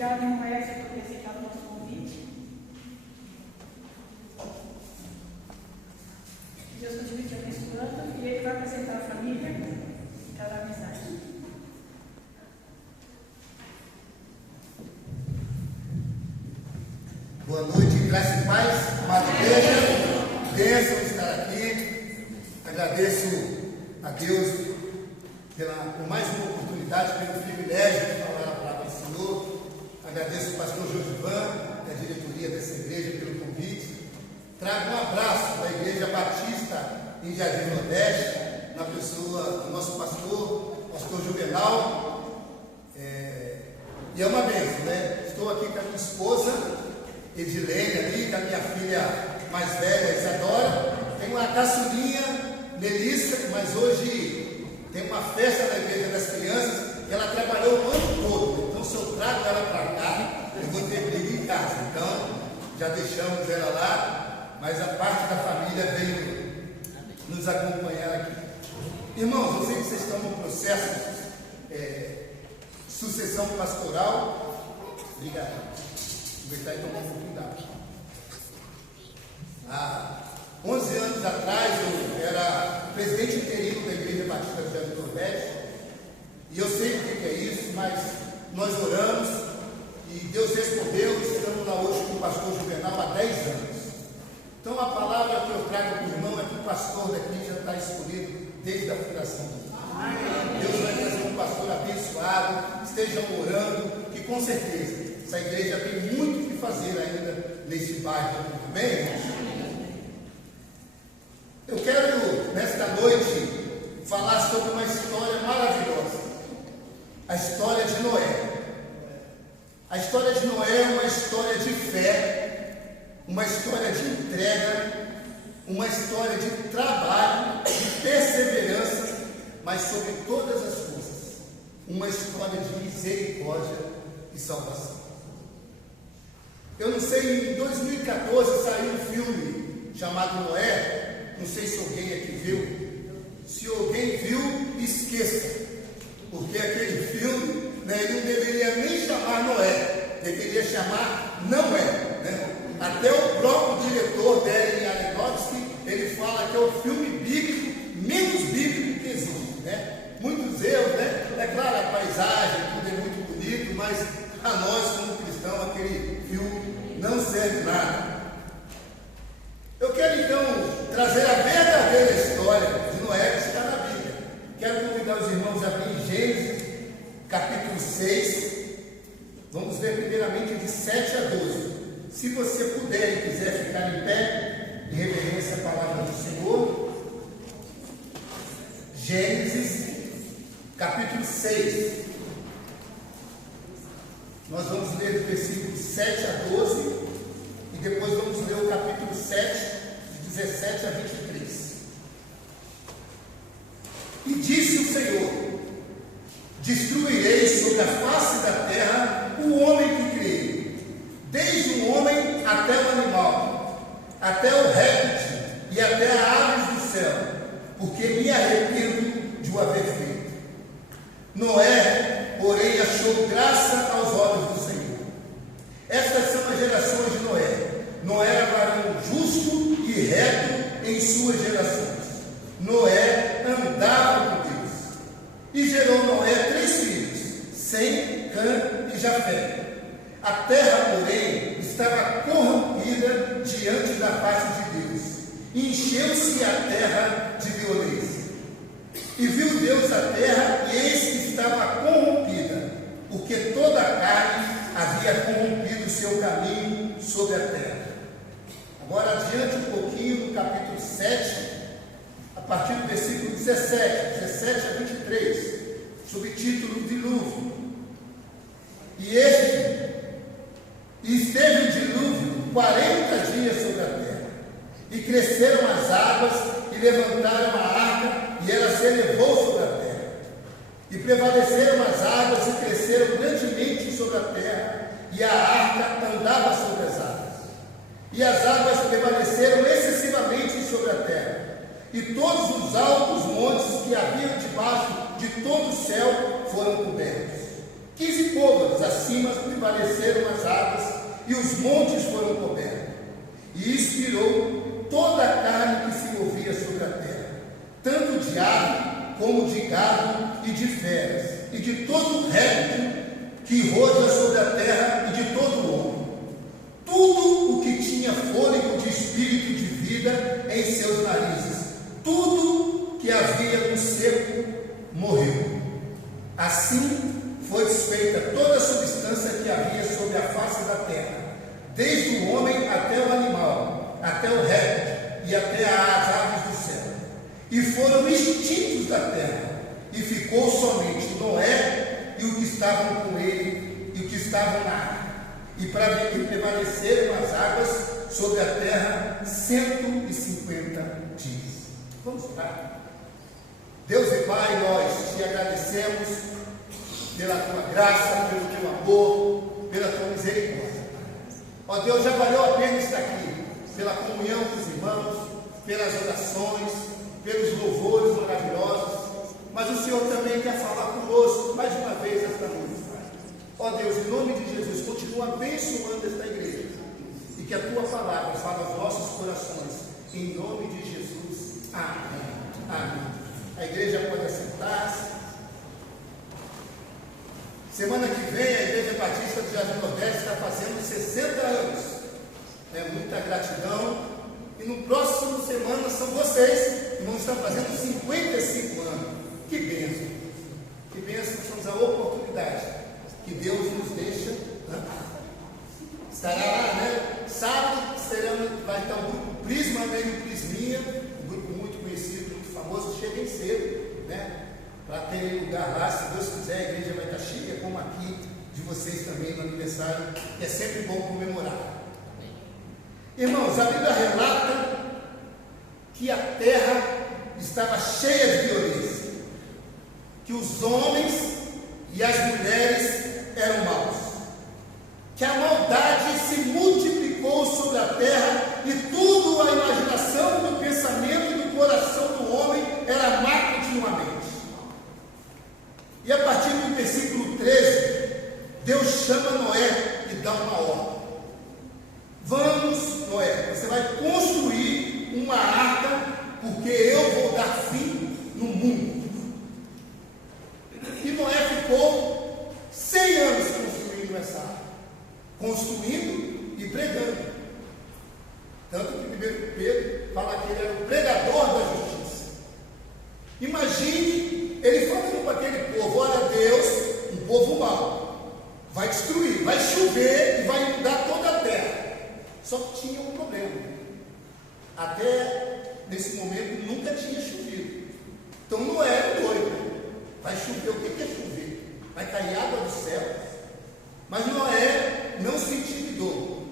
Obrigada, irmão Edson, por ter aceitado o nosso convite. Deus continue te abençoando e Ele vai apresentar a família e cada amizade. Boa noite, graça e paz, amada igreja, bênção estar aqui. Agradeço a Deus por mais uma oportunidade, pelo privilégio de falar a palavra do Senhor. Agradeço ao pastor Josivan e a diretoria dessa igreja pelo convite. Trago um abraço da Igreja Batista em Jardim Nordeste, na pessoa do nosso pastor Juvenal. E é uma bênção, né? Estou aqui com a minha esposa Edilene ali, com a minha filha mais velha, Isadora. Tem uma caçulinha, Melissa, mas hoje tem uma festa na igreja das crianças e ela trabalhou o ano todo. Então, se eu trago ela para cá, eu vou ter briga em casa. Então, já deixamos ela lá, mas a parte da família veio nos acompanhar aqui. Irmãos, eu sei que vocês estão no processo sucessão pastoral. Obrigado. Aproveitar e tomar um pouquinho d'água. Há 11 anos atrás eu era presidente interino da Igreja Batista do Jardim Nordeste, e eu sei o que é isso, mas nós oramos e Deus respondeu. Estamos lá hoje com o pastor Juvenal há 10 anos. Então a palavra que eu trago para o irmão é que o pastor daqui já está escolhido desde a fundação do mundo. Deus vai trazer um pastor abençoado. Estejam orando, que com certeza essa igreja tem muito o que fazer ainda nesse bairro. Tudo bem, irmãos? Eu quero, nesta noite, falar sobre uma história maravilhosa. A história de Noé. A história de Noé é uma história de fé, uma história de entrega, uma história de trabalho, de perseverança, mas sobre todas as coisas, uma história de misericórdia e salvação. Eu não sei, em 2014 saiu um filme chamado Noé, não sei se alguém aqui viu. Se alguém viu, esqueça, porque aquele filme, ele não deveria nem chamar Noé, deveria chamar Noé, né? Até o próprio diretor Darren Aronofsky, ele fala que é o filme bíblico, menos bíblico que existe, né? Muitos erros, né? É claro, a paisagem, tudo é muito bonito, mas a nós como cristãos aquele filme não serve nada. Eu quero então trazer a verdadeira história de Noé que está na Bíblia. Quero convidar os irmãos a abrir em Gênesis, capítulo 6. Vamos ver primeiramente de 7 a 12. Se você puder e quiser ficar em pé, em reverência à palavra do Senhor. Gênesis, capítulo 6. Nós vamos ler do versículo 7 a 12 e depois vamos ler o capítulo 7, de 17 a 23. E disse o Senhor: destruirei sobre a face da terra o homem que criei, desde o homem até o animal, até o réptil e até a aves do céu, porque me arrependo de o haver feito. Noé, porém, achou graça aos olhos do Senhor. Estas são as gerações de Noé. Noé era varão justo e reto em suas gerações. Noé andava com Deus. E gerou Noé 3 filhos, Sem, Cã e Jafé. A terra, porém, estava corrompida diante da face de Deus. Encheu-se a terra de violência. E viu Deus a terra, e eis que estava corrompida, porque toda a carne havia corrompido o seu caminho sobre a terra. Agora adiante um pouquinho, no capítulo 7, a partir do versículo 17 a 23, subtítulo Dilúvio. E esteve o dilúvio 40 dias sobre a terra, e cresceram as águas, e levantaram a arca, e ela se elevou sobre a terra. E prevaleceram as águas, e cresceram grandemente sobre a terra, e a arca andava sobre as águas. E as águas prevaleceram excessivamente sobre a terra, e todos os altos montes que haviam debaixo de todo o céu foram cobertos. 15 côvados acima prevaleceram as águas, e os montes foram cobertos. E inspirou toda a carne que se movia sobre a terra, tanto de ave como de gado e de feras, e de todo réptil que roda sobre a terra, e de todo homem. Tudo o que tinha fôlego de espírito de vida em seus narizes, tudo que havia no seco, morreu. Assim foi desfeita toda a substância que havia sobre a face da terra, desde o homem até o animal, até o réptil e até as aves do céu. E foram extintos da terra, e ficou somente Noé e o que estavam com ele, e o que estavam na arca. E prevaleceram as águas sobre a terra 150 dias. Vamos orar. Deus e Pai, nós te agradecemos pela tua graça, pelo teu amor, pela tua misericórdia. Ó Deus, já valeu a pena estar aqui, pela comunhão com os irmãos, pelas orações, pelos louvores maravilhosos, mas o Senhor também quer falar conosco mais uma vez esta noite, Pai. Ó Deus, em nome de Jesus, continua abençoando esta igreja, e que a tua palavra fale aos nossos corações, em nome de Jesus. Amém. Amém. A igreja pode assentar-se. Semana que vem a Igreja Batista do Jardim Nordeste está fazendo 60 anos. Muita gratidão. E no próximo semana são vocês que vão estar fazendo 55 anos. Que bênção! Que bênção, temos a oportunidade que Deus nos deixa. Estará lá, sábado vai estar o grupo Prisma, e o Prisminha, um grupo muito conhecido, muito famoso, cheguem cedo, para ter lugar lá. Se Deus quiser, a igreja vai estar cheia, como aqui de vocês também no aniversário, que é sempre bom comemorar. Irmãos, a Bíblia relata que a terra estava cheia de violência, que os homens e as mulheres eram maus, que a maldade se multiplicou sobre a terra, e tudo a imaginação do pensamento e do coração do homem era má continuamente. E a partir do versículo 13, Deus chama Noé e dá uma ordem. Vamos, Noé, você vai construir uma arca, porque eu vou dar fim no mundo. E Noé ficou 100 anos construindo essa arca, construindo e pregando. Tanto que 1 Pedro fala que ele era o pregador da justiça. Imagine ele falando para aquele povo: olha, Deus, um povo mau, vai destruir, vai chover e vai inundar toda a terra. Só que tinha um problema. Até nesse momento nunca tinha chovido. Então não era doido. Vai chover, o que é chover? Vai cair água do céu. Mas Noé não se intimidou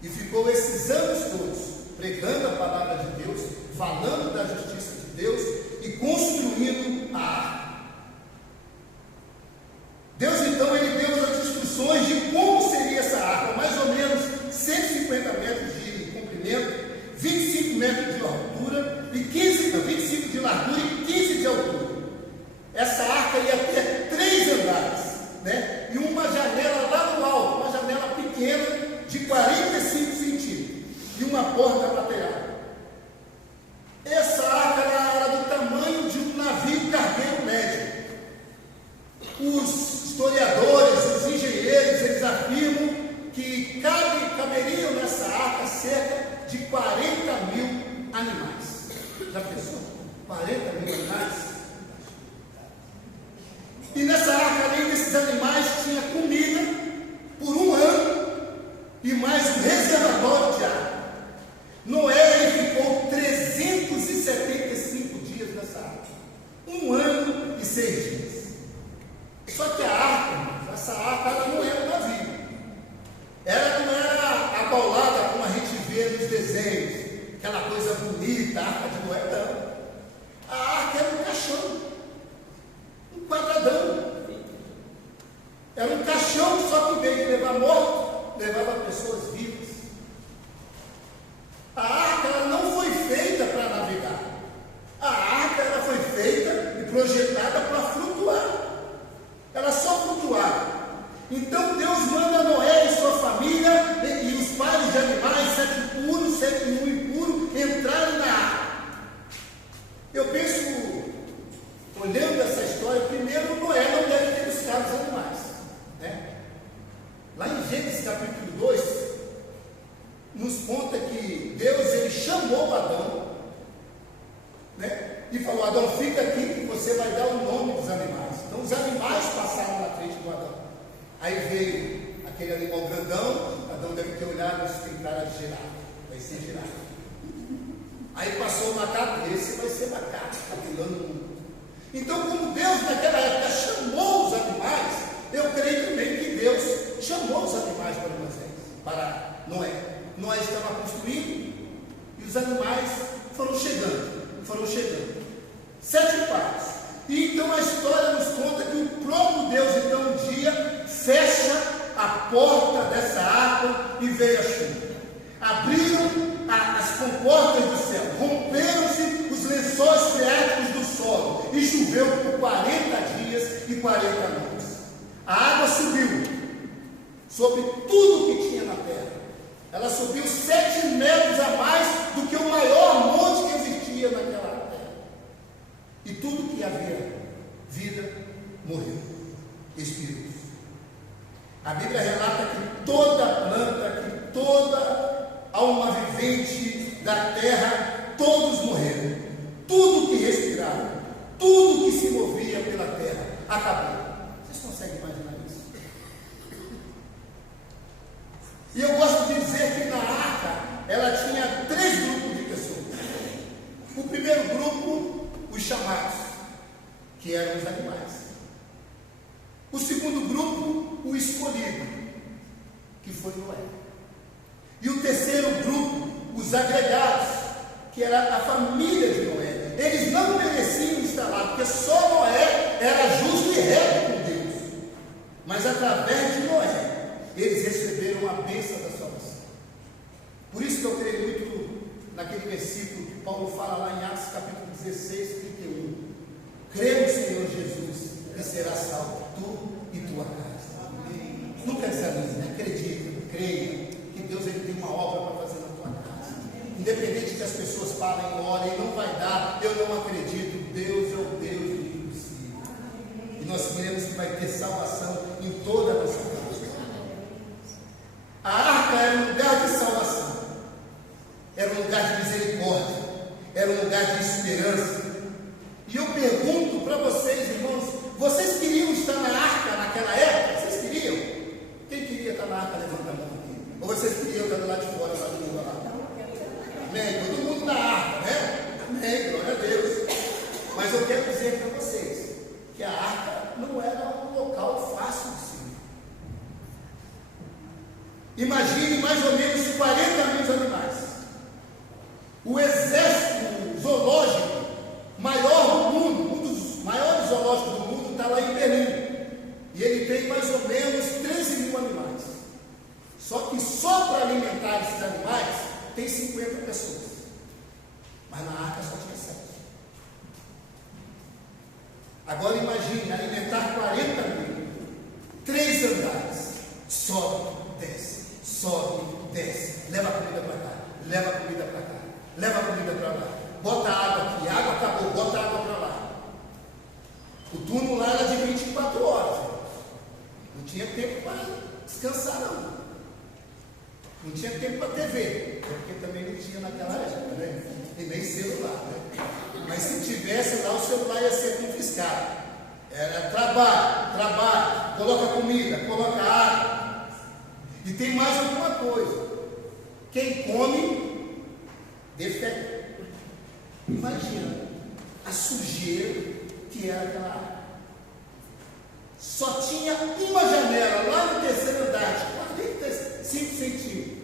e ficou esses anos todos pregando a palavra de Deus, falando da justiça de Deus e construindo a arca. Deus então ele deu as instruções de como seria essa arca, mais ou menos 150 metros de comprimento, 25 metros de altura e 25 de largura e 15 de altura. Essa arca ia ter 3 andares, e uma janela lá no alto, uma janela pequena de 45 centímetros e uma porta lateral. Essa arca era do tamanho de um navio cargueiro médio. Os historiadores, os engenheiros, eles afirmam que caberiam nessa arca cerca de 40 mil animais. Já pensou? 40 mil animais? E nessa arca, além desses animais, tinha comida por um ano e mais um reservatório de água. Noé ele ficou 375 dias nessa arca, 1 ano e 6 dias. Só que essa arca ela não era um navio, ela não era abaulada como a gente vê nos desenhos, aquela coisa bonita, a arca de Noé, não. A arca era um caixão, um quadradão. Era um caixão, só que em vez de levar morto, levava pessoas vivas. A arca ela não foi feita para navegar. A arca ela foi feita e projetada para flutuar. Ela só flutuava Deus manda Noé e sua família e os pares de animais, 7 puros, 7 impuros, entrarem na arca. Eu penso, olhando essa história, primeiro Noé não deve ter buscado os animais, né? Lá em Gênesis capítulo 2, nos conta que Deus ele chamou Adão, né? E falou: Adão, fica aqui que você vai dar o nome dos animais. Então os animais passaram na frente do Adão. Aí veio aquele animal grandão, Adão deve ter olhado, isso tem cara de girafa, vai ser girafa. Aí passou o macaco, esse vai ser macaco, está pulando o mundo. Então, como Deus naquela época chamou os animais, eu creio também que Deus chamou os animais para Moisés, para Noé. Noé estava construindo e os animais foram chegando. 7 pares. E então a história nos conta que o próprio Deus, então, um dia fecha a porta dessa água e veio a chuva. Abriram as comportas do céu, romperam-se os lençóis freáticos do solo e choveu por 40 dias e 40 noites. A água subiu sobre tudo que tinha na terra. Ela subiu 7 metros a mais do que o maior monte que existia naquela terra. E tudo que havia vida morreu. Espíritos. A Bíblia relata que toda planta, que toda alma vivente da terra, todos morreram. Tudo que respirava, tudo que se movia pela terra, acabou. Vocês conseguem imaginar isso? E eu gosto de dizer que na arca, ela tinha 3 grupos de pessoas. O primeiro grupo, os chamados, que eram os animais. O segundo grupo, o escolhido, que foi Noé. E o terceiro grupo, os agregados, que era a família de Noé. Eles não mereciam estar lá, porque só Noé era justo e reto com Deus. Mas através de Noé, eles receberam a bênção da salvação. Por isso que eu creio muito naquele versículo que Paulo fala lá em Atos capítulo 16, 31. Crê no Senhor Jesus e será salvo, tu e tua casa. Nunca desanime, acredita, creia que Deus ele tem uma obra para fazer na tua casa. Independente que as pessoas falem, orem, não vai dar, eu não acredito. Deus é o Deus do impossível. E nós queremos que vai ter salvação em toda a nossa casa. A arca era um lugar de salvação, era um lugar de misericórdia, era um lugar de esperança. E eu pergunto para vocês, irmãos, vocês queriam estar na arca naquela época? Vocês queriam? Quem queria estar na arca, levanta a mão aqui. Ou vocês queriam estar do lado de fora, lá de mundo lá? Amém? Todo mundo na arca, né? Amém, glória a Deus. Mas eu quero dizer para vocês que a arca não era um local fácil de se ir. Imagine mais ou menos 40 mil animais. O exército zoológico maior do mundo, um dos maiores zoológicos do mundo, está lá em Berlim. E ele tem mais ou menos 13 mil animais. Só que só para alimentar esses animais tem 50 pessoas. Mas na arca só tinha 7. Agora imagine alimentar 40 mil. 3 andares. Sobe, desce, leva a comida para cá, leva a comida para cá, leva a comida para lá. Bota água aqui, água acabou, bota água para lá. O turno lá era de 24 horas. Não tinha tempo para descansar, não. Não tinha tempo para TV, porque também não tinha naquela época, né? E nem celular, né? Mas se tivesse lá, o celular ia ser confiscado. Era trabalho, coloca comida, coloca água. E tem mais alguma coisa. Quem come, defende. Imagina a sujeira que era aquela água. Só tinha uma janela lá no terceiro andar, de 45 centímetros.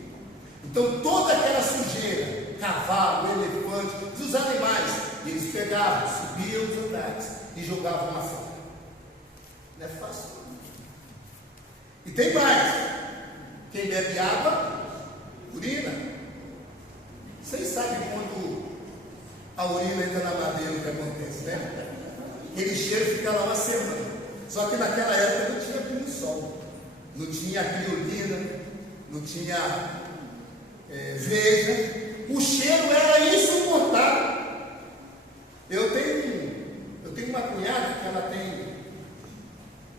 Então toda aquela sujeira, cavalo, elefante, os animais, eles pegavam, subiam os andares e jogavam lá fora. Não é fácil. E tem mais. Quem bebe água, urina. Vocês sabem quando a urina entra na madeira, o que acontece, né? Aquele cheiro fica lá uma semana. Só que naquela época não tinha pinho-sol. não tinha criolina, não tinha veja, o cheiro era insuportável. Eu tenho uma cunhada que ela tem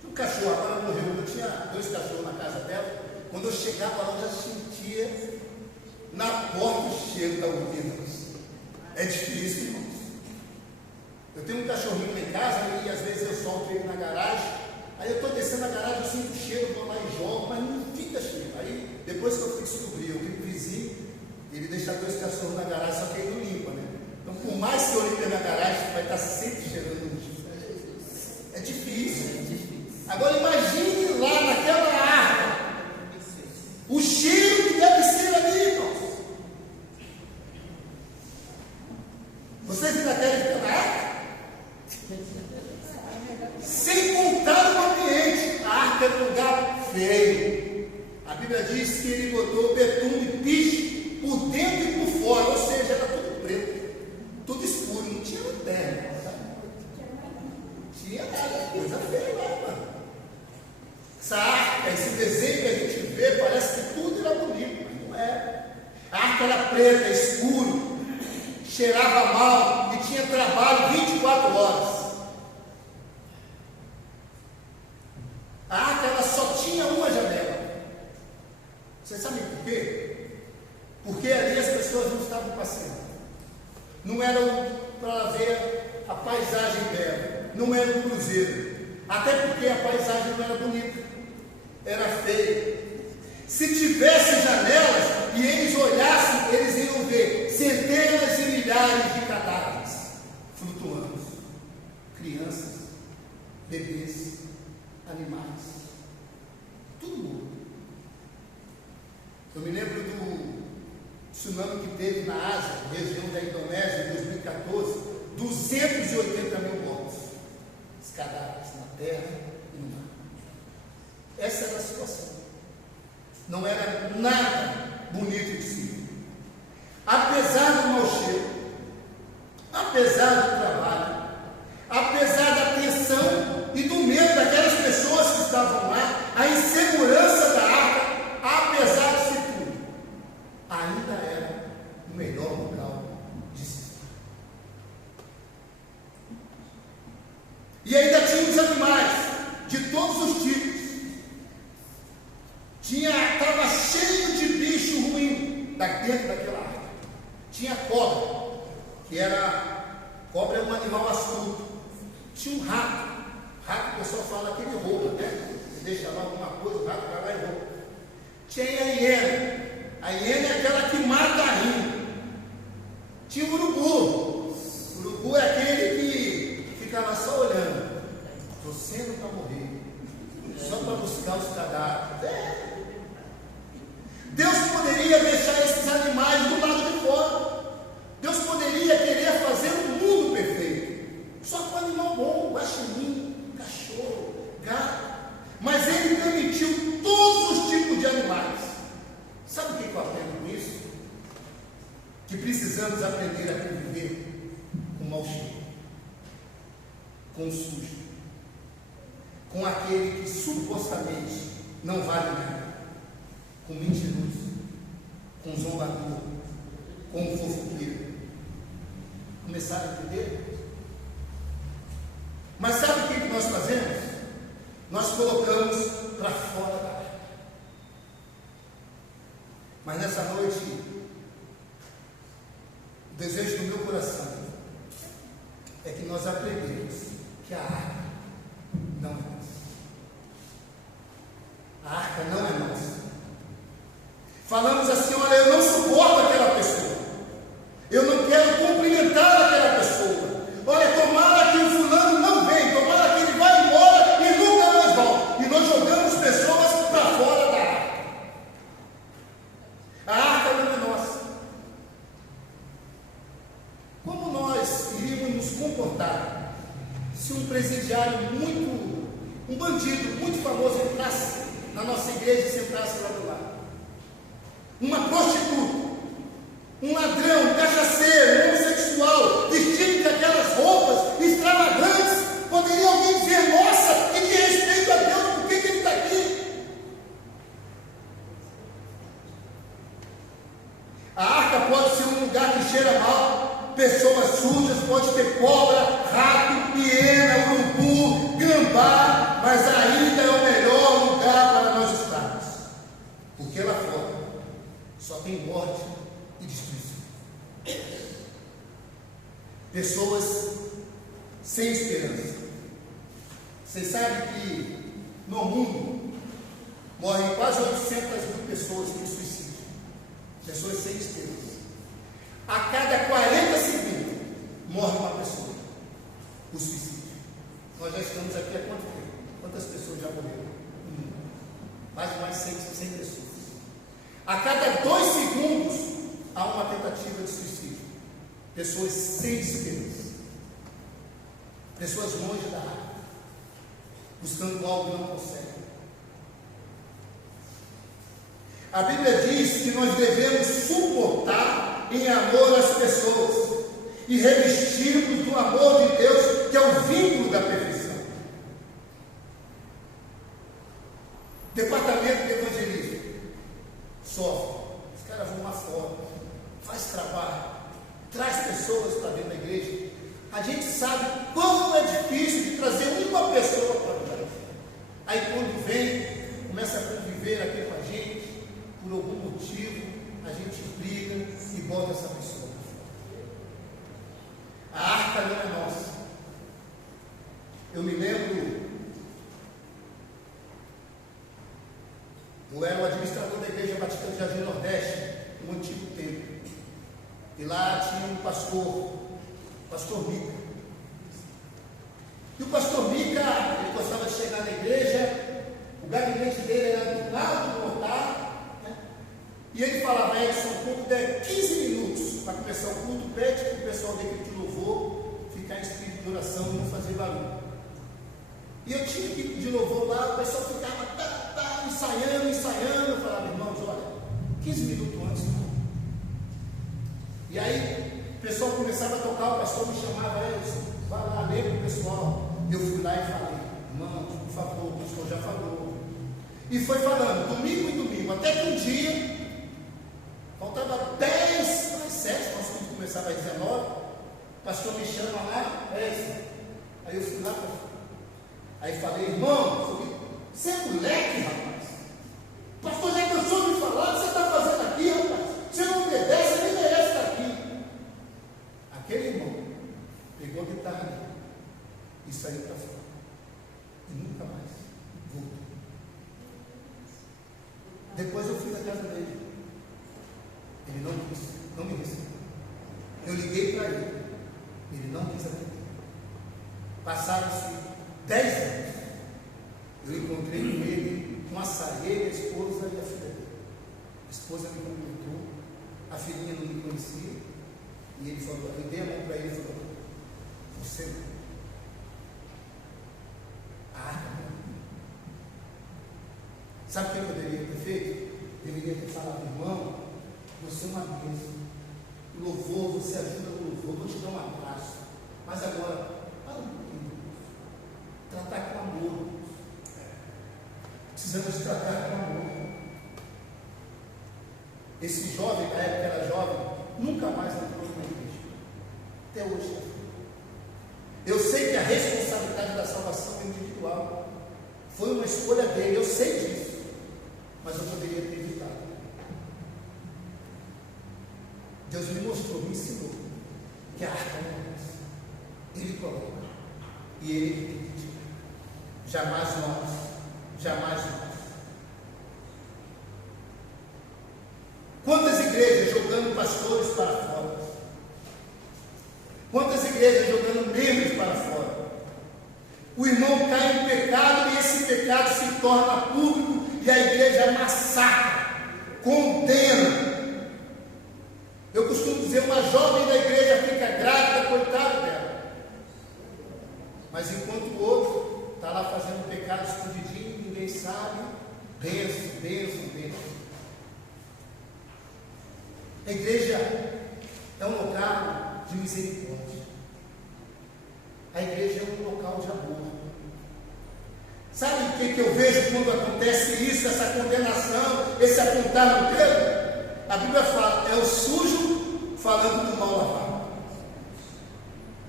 um cachorro, agora morreu, eu tinha 2 cachorros na casa dela. Quando eu chegava lá, eu já sentia na porta o cheiro da urina. É difícil, irmãos. Eu tenho um cachorrinho lá em casa e às vezes eu solto ele na garagem. Aí eu estou descendo a garagem, eu sinto o cheiro, vou lá e jogo, mas não fica cheiro. Aí depois que eu fui descobrir, eu vi o vizinho, ele deixa 2 cachorros na garagem, só que ele não limpa, né? Então, por mais que eu limpe a minha garagem, vai estar sempre cheirando um cheiro. É difícil. Agora imagine lá naquela arca, o cheiro que deve ser ali, irmãos. Vocês ainda querem ficar na arca? Sem contar o ambiente, a arca era um lugar feio. A Bíblia diz que ele botou betume e piche por dentro e por fora, ou seja, era tudo preto, tudo escuro, não tinha lanterna, sabe? Tinha nada, coisa feia lá, mano. Essa arca, esse desenho que a gente vê, parece que tudo era bonito, mas não é. A arca era preta, escuro, cheirava mal e tinha trabalho 24 horas. A arca ela só tinha uma janela. Vocês sabem por quê? Porque ali as pessoas não estavam passeando. Não era para ver a paisagem bela. Não era um cruzeiro. Até porque a paisagem não era bonita. Era feia. Se tivesse janelas e eles olhassem, eles iam ver centenas e milhares de cadáveres flutuando. Crianças, bebês, animais, tudo morto. Eu me lembro do tsunami que teve na Ásia, região da Indonésia, em 2014, 280 mil mortos, os cadáveres na terra e no mar. Essa era a situação. Não era nada bonito de si. Apesar do mau cheiro, apesar do trabalho, apesar da tensão e do medo daquelas pessoas que estavam lá, a insegurança da arca, apesar disso tudo, ainda era o melhor local de se estar. E ainda tinha os animais de todos os tipos. Estava cheio de bicho ruim dentro daquela arca. Tinha cobra, cobra é um animal astuto. Tinha um rato. Rato, o pessoal fala que ele rouba, né? Você deixa lá alguma coisa, o rato vai lá e rouba. Tinha a hiena. A hiena é aquela que mata a rima. Tinha o urubu. O urubu é aquele que fica lá só olhando. Você não está morrendo. Só para buscar os cadáveres. Deus poderia deixar esses animais do lado de fora. Deus poderia querer fazer um mundo perfeito. Só com animal bom, guaxinim, cachorro, gato. Mas Ele permitiu todos os tipos de animais. Sabe o que eu aprendo com isso? Que precisamos aprender a conviver com o mau cheiro, com o sujo, com aquele que supostamente não vale nada, com o mentiroso, com o zombador, com o fofoqueiro. Começaram a entender? Mas sabe o que nós fazemos? Nós colocamos para fora da arca. Mas nessa noite, o desejo do meu coração é que nós aprendemos que a arca não é nossa. A arca não é nossa. Falamos assim: olha, eu não suporto aquela pessoa. Eu não quero cumprimentar aquela pessoa. Olha, tomara que o fulano não venha, tomara que ele vá embora e nunca mais volte. E nós jogamos pessoas para fora da arca. A arca não é nossa. Como nós iríamos nos comportar se um presidiário um bandido muito famoso entrasse na nossa igreja e sentasse lá do lado? Uma prostituta pode ser um lugar que cheira mal, pessoas sujas, pode ter cobra, rato, hiena, urubu, gambá, mas ainda é o melhor lugar para nós estarmos, porque lá fora só tem morte e destruição. Pessoas sem esperança. Vocês sabem que no mundo morrem quase 800 mil pessoas por suicídio. Pessoas sem esperança. A cada 40 segundos morre uma pessoa por suicídio. Nós já estamos aqui há quanto tempo? Quantas pessoas já morreram? Mais de 100 pessoas. A cada 2 segundos há uma tentativa de suicídio. Pessoas sem esperança. Pessoas longe da água, buscando algo que não conseguem. A Bíblia diz que nós devemos suportar em amor as pessoas e revestirmos do amor de Deus, que é o vínculo da perfeição. Departamento de evangelismo sofre. Os caras vão lá fora, faz trabalho, traz pessoas para dentro da igreja. A gente sabe como é difícil de trazer uma pessoa para nós. Aí quando vem, começa a conviver aqui com a gente, por algum motivo, a gente briga e bota essa pessoa para fora. A arca não é nossa. Eu me lembro, eu era o administrador da Igreja Batista do Jardim Nordeste, no antigo tempo. E lá tinha um pastor Mica. E o pastor Mica, ele gostava de chegar na igreja, o gabinete dele era do lado do altar, né? E ele falava: Edson, o culto der 15 minutos para começar o culto, pede para o pessoal da equipe de louvor ficar em espírito de oração e não fazer barulho. E eu tinha equipe de louvor lá, o pessoal ficava ensaiando. Eu falava: irmãos, olha, 15 minutos antes, não. E aí o pessoal começava a tocar, o pastor me chamava: Edson, vai lá, lembra o pessoal. Eu fui lá e falei: irmãos, por favor, o pastor já falou. E foi falando, domingo e domingo, até que um dia, faltava 10 para as 7, nosso culto começava às 19, o pastor me chama lá, Edson. Aí eu fui lá, aí falei: irmão, você é moleque, rapaz. O pastor já cansou de falar, o que você está fazendo aqui, rapaz? Você não obedece, nem merece estar aqui. Aquele irmão pegou a guitarra e saiu para fora. E nunca mais voltou. Depois eu fui na casa dele. Ele não quis, não me recebeu. Eu liguei para ele. Ele não quis atender. Passaram-se 10 anos. Eu encontrei com ele, com a Sargueira, a esposa e a filha dele. A esposa me cumprimentou, a filhinha não me conhecia. E ele falou, eu dei a mão para ele e falou: você não. A arca não. Sabe o que eu deveria ter feito? Deveria ter falado: irmão, você é uma bênção. O louvor, você ajuda no louvor, vou te dar um abraço. Mas agora, para um pouquinho. Tratar com amor. Precisamos tratar com amor. Esse jovem, na época era jovem, nunca mais entrou na igreja. Até hoje. Eu sei que a responsabilidade da salvação é individual. Foi uma escolha dele, eu sei disso. Mas eu poderia ter evitado. Deus me mostrou, me ensinou que a arca não é nossa. Ele coloca. E ele tem que tirar. Jamais nós. Jamais nós. Quantas igrejas jogando pastores para fora? Quantas igrejas jogando membros para fora? O irmão cai em pecado e esse pecado se torna público e a igreja massacra, condena. Eu costumo dizer, uma jovem da igreja fica grávida, coitado dela. Mas enquanto o outro está lá fazendo pecado escondidinho, ninguém sabe, benção. A igreja é um local de misericórdia. A igreja é um local de amor. Sabe o que eu vejo quando acontece isso, essa condenação, esse apontar no dedo? A Bíblia fala, é o sujo falando do mal lavado.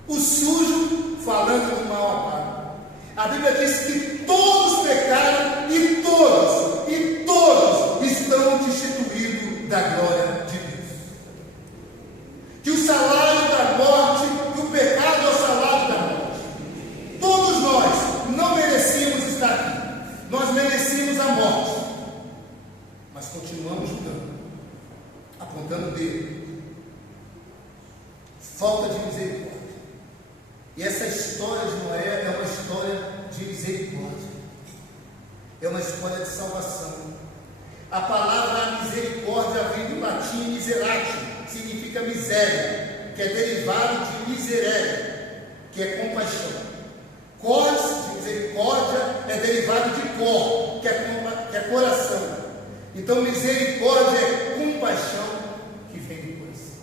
O sujo falando do mal lavado. A Bíblia diz que todos pecaram e todos estão destituídos da glória de Deus. Que o salário da morte, que o pecado é o salário da morte. Todos nós não merecíamos estar aqui. Nós merecíamos a morte. Mas continuamos julgando, apontando o dedo. Falta de misericórdia. E essa história de Noé é uma história de misericórdia. É uma história de salvação. A palavra misericórdia vem do latim miseratio, significa miséria, que é derivado de miserere, que é compaixão. Cors, de misericórdia, é derivado de cor, que é coração. Então, misericórdia é compaixão que vem do coração.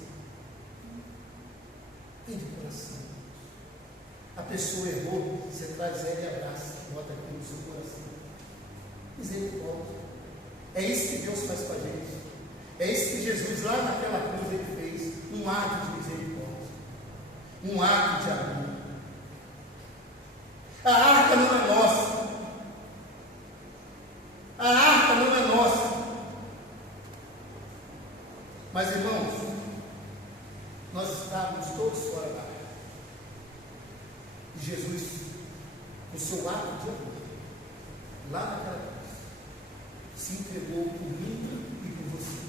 Vem do coração. A pessoa errou, você traz ela e abraça, bota aqui no seu coração. Misericórdia. É isso que Deus faz com a gente. É isso que Jesus, lá naquela cruz, ele fez. Um ato de misericórdia. Um ato de amor. A arca não é nossa. A arca não é nossa. Mas, irmãos, nós estávamos todos fora da arca. E Jesus, com o seu ato de amor, lá naquela cruz, se entregou por mim e por você.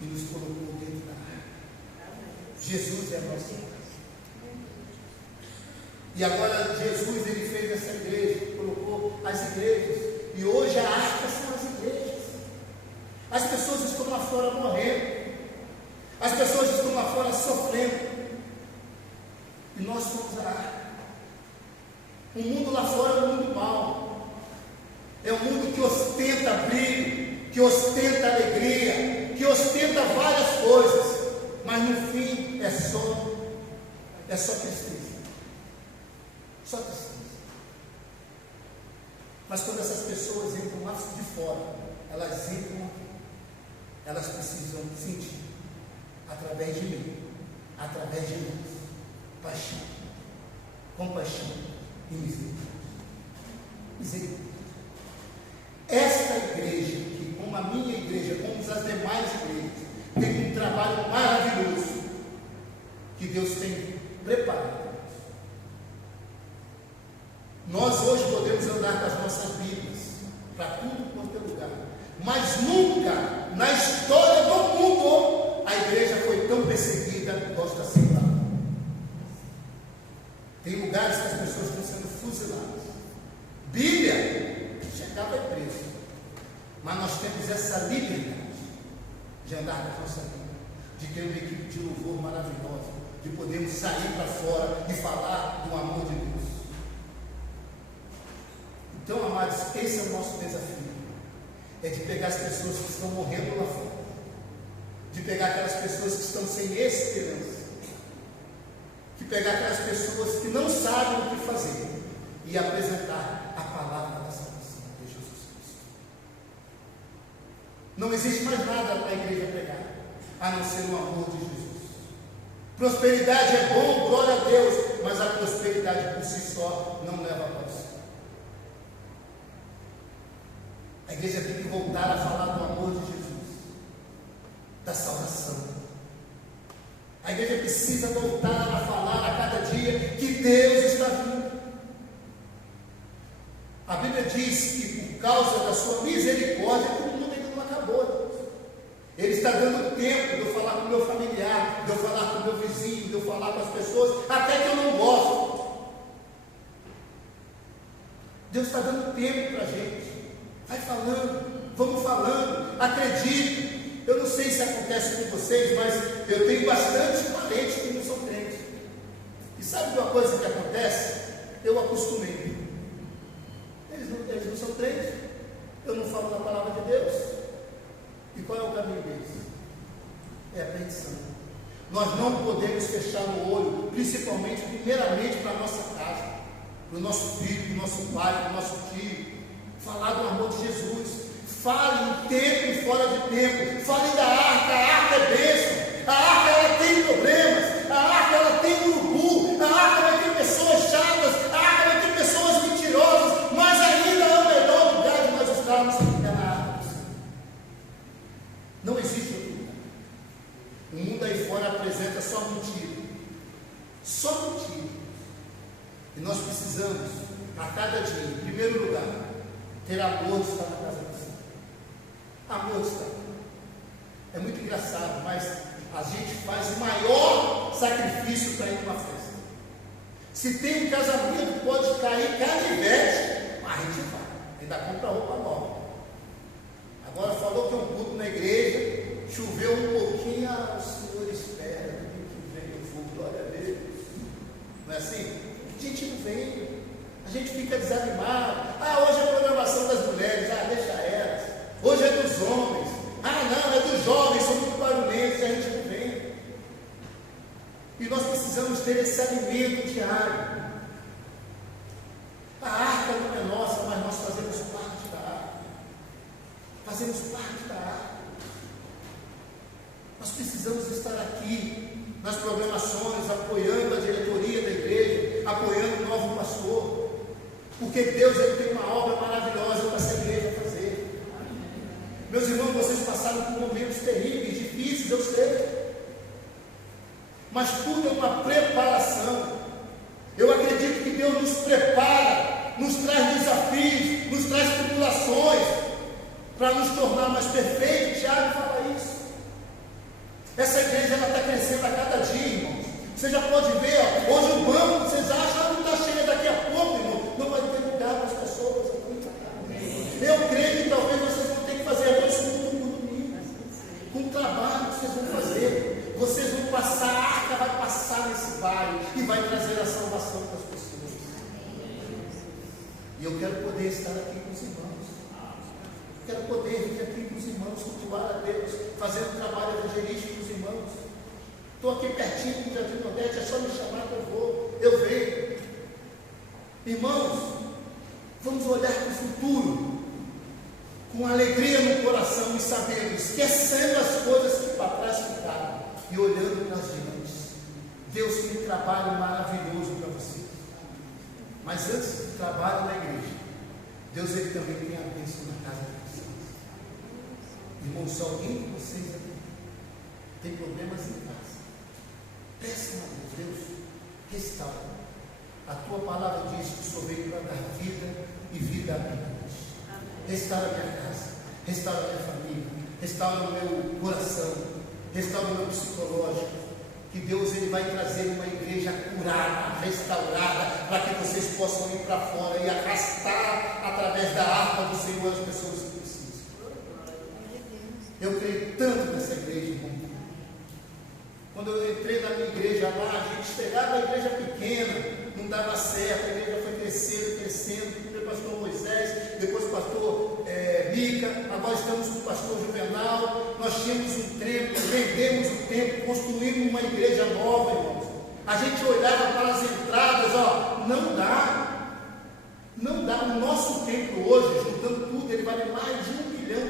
E nos colocou dentro da arca. Jesus é a nossa casa. E agora Jesus, ele fez essa igreja, colocou as igrejas. E hoje a arca são as igrejas. As pessoas estão lá fora morrendo. As pessoas estão lá fora sofrendo. E nós somos a arca. O mundo lá fora é um mundo mau. É um mundo que ostenta brilho, que ostenta alegria, que ostenta várias coisas. Mas no fim é só tristeza. Só tristeza. Mas quando essas pessoas entram lá de fora, elas entram aqui. Elas precisam sentir, através de mim, através de nós, paixão, compaixão e misericórdia. Misericórdia. Esta igreja, que como a minha igreja, como as demais igrejas, tem um trabalho maravilhoso que Deus tem preparado. Nós hoje podemos andar com as nossas Bíblias para tudo quanto é lugar, mas nunca na história do mundo a igreja foi tão perseguida quanto está sendo lá. Tem lugares que as pessoas estão sendo fuziladas. Bíblia, chegava e preso. Mas nós temos essa liberdade de andar com a nossa Bíblia, de ter uma equipe de louvor maravilhosa, de podermos sair para fora e falar do amor de Deus. Então, amados, esse é o nosso desafio. É de pegar as pessoas que estão morrendo lá fora. De pegar aquelas pessoas que estão sem esperança. De pegar aquelas pessoas que não sabem o que fazer. E apresentar a palavra da salvação de Jesus Cristo. Não existe mais nada para a igreja pregar, a não ser o amor de Jesus. Prosperidade é bom, glória a Deus, mas a prosperidade por si só não leva a Deus. A igreja tem que voltar a falar do amor de Jesus, da salvação. A igreja precisa voltar a falar a cada dia que Deus está vindo. A Bíblia diz que por causa da sua misericórdia, o mundo ainda não acabou. Ele está dando tempo de eu falar com o meu familiar, de eu falar com o meu vizinho, de eu falar com as pessoas, até que eu não gosto. Deus está dando tempo para a gente. Vai falando, vamos falando, acredite. Eu não sei se acontece com vocês, mas eu tenho bastante parentes que não são crentes. E sabe de uma coisa que acontece? Eu acostumei. Eles não são crentes. Eu não falo da palavra de Deus. E qual é o caminho deles? É a perdição. Nós não podemos fechar o olho, principalmente, primeiramente para a nossa casa, para o nosso filho, para o nosso pai, para o nosso tio. Falar do amor de Jesus. Fale em tempo e fora de tempo. Fale da arca. A arca é bênção. A arca é festa só mentira. Só mentira. E nós precisamos, a cada dia, em primeiro lugar, ter amor de estar na casa do Senhor. Amor de estar. É muito engraçado, mas a gente faz o maior sacrifício para ir para uma festa. Se tem um casamento, pode cair canivete, mas a gente vai. Ainda compra roupa nova. Agora falou que é um culto na igreja, choveu um pouquinho, o Senhor espera, que vem o fogo, glória a Deus. Não é assim? A gente não vem, a gente fica desanimado. Hoje é a programação das mulheres, deixa elas. Hoje é dos homens. Não, é dos jovens, são muito barulhentos, e a gente não vem. E nós precisamos ter esse alimento diário. A arca não é nossa, mas nós fazemos parte da arca. Fazemos parte da arca. Nós precisamos estar aqui nas programações, apoiando a diretoria da igreja, apoiando o novo pastor, porque Deus ele tem uma obra maravilhosa para essa igreja fazer. Meus irmãos, vocês passaram por momentos terríveis, difíceis, eu sei, mas tudo é uma preparação. Eu acredito que Deus nos prepara, nos traz desafios, nos traz tribulações, para nos tornar mais perfeitos. Tiago fala isso. Essa igreja está crescendo a cada dia, irmãos. Você já pode ver, hoje o banco, vocês acham que está cheio, daqui a pouco, irmão, não vai ter lugar para as pessoas aqui. Eu creio que talvez vocês vão ter que fazer 2 cultos por domingo, com o trabalho que vocês vão fazer. Vocês vão passar, a arca vai passar nesse bairro e vai trazer a salvação para as pessoas. E eu quero poder estar aqui com os irmãos. Quero poder vir aqui com os irmãos, cultuar a Deus, fazer um trabalho evangelístico com os irmãos. Estou aqui pertinho do Jardim Nordeste, é só me chamar que eu vou, eu venho. Irmãos, vamos olhar para o futuro, com alegria no coração e sabendo, esquecendo as coisas que para trás ficaram e olhando para as diante. Deus tem um trabalho maravilhoso para você. Mas antes do trabalho na igreja, Deus ele também tem a bênção na casa de vocês. Irmãos, se alguém de vocês aqui tem problemas em casa, peçam a Deus, restaura. A tua palavra diz que o Senhor veio para dar vida e vida abundante. Restaura a minha casa, restaura a minha família, restaura o meu coração, restaura o meu psicológico. Que Deus ele vai trazer uma igreja curada, restaurada, para que vocês possam ir para fora e arrastar através da arca do Senhor as pessoas que precisam. Eu creio tanto nessa igreja, irmão. Quando eu entrei na minha igreja lá, a gente chegava na igreja pequena, não dava certo, a igreja foi crescendo, crescendo. Primeiro o pastor Moisés, depois o pastor Mica, agora estamos com o pastor Juvenal. Nós tínhamos um templo, vendemos o templo, construímos uma igreja nova, irmãos. A gente olhava para as entradas, não dá. Não dá. O nosso templo hoje, juntando tudo, ele vale mais de R$1 milhão.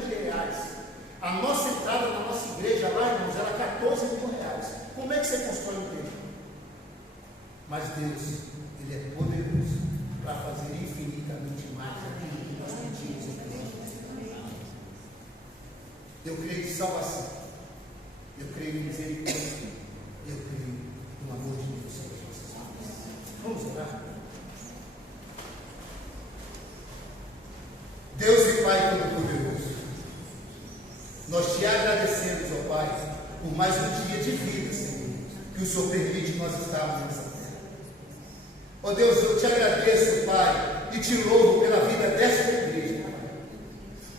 A nossa entrada na nossa igreja lá, irmãos, era R$14 mil. Como é que você constrói um templo? Mas Deus, ele é poderoso para fazer infinitamente mais aquilo que nós pedimos. Eu creio em salvação, eu creio em misericórdia, eu creio no amor de Deus sobre as nossas vidas. Vamos orar? Deus e Pai Todo-Poderoso, nós te agradecemos, ó Pai, por mais um dia de vida, Senhor, que o Senhor permite nós estarmos nessa terra. Ó Deus, eu te agradeço, Pai, e te louvo pela vida desta igreja.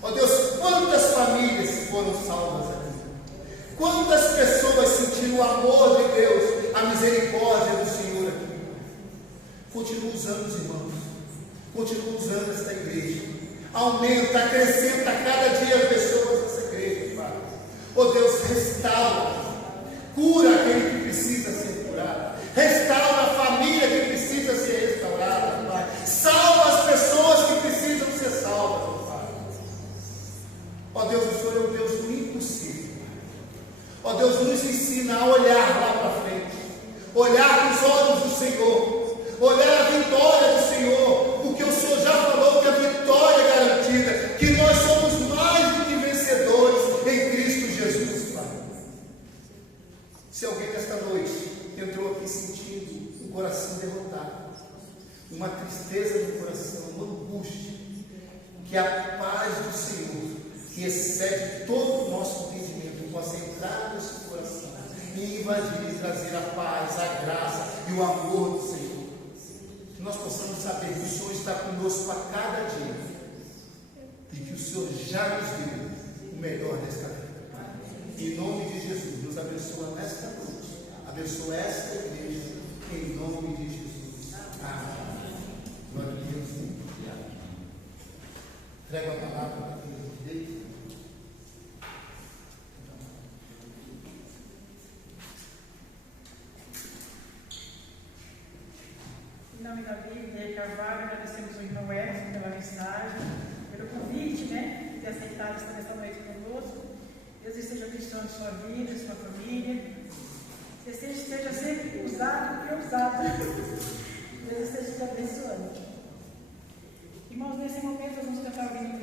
Ó Deus, quantas famílias foram salvas aqui, quantas pessoas sentiram o amor de Deus, a misericórdia do Senhor aqui. Continua usando os irmãos, continua usando esta igreja, aumenta, acrescenta cada dia as pessoas dessa igreja, Pai. Ó Deus, restaura, cura aquele que precisa ser curado, restaura a família que precisa ser restaurada, Pai. Salva as pessoas que precisam ser salvas, Pai. Ó Deus, o Senhor é o Deus do impossível. Ó Deus, nos ensina a olhar lá para frente, olhar nos olhos do Senhor, olhar a vitória do Senhor, porque o Senhor já falou que a vitória é garantida, que nós somos mais do que vencedores em Cristo Jesus, Pai. Se alguém nesta noite uma tristeza no coração, uma angústia, que a paz do Senhor, que excede todo o nosso entendimento, possa entrar no nosso coração e invadir e trazer a paz, a graça e o amor do Senhor. Que nós possamos saber que o Senhor está conosco a cada dia e que o Senhor já nos deu o melhor desta vida. Em nome de Jesus, nos abençoa nesta noite, abençoa esta igreja, em nome de Jesus. Amém. Glória a Deus. Entrego a palavra para o Deus. Em nome da Bíblia, Carvalho, agradecemos o irmão Edson pela mensagem, pelo convite, né, de ter aceitado estar nesta noite conosco. Deus esteja abençoando sua vida, sua família. Você esteja sempre usado e usado. Deus esteja te abençoando. Irmãos, nesse momento vamos cantar o hino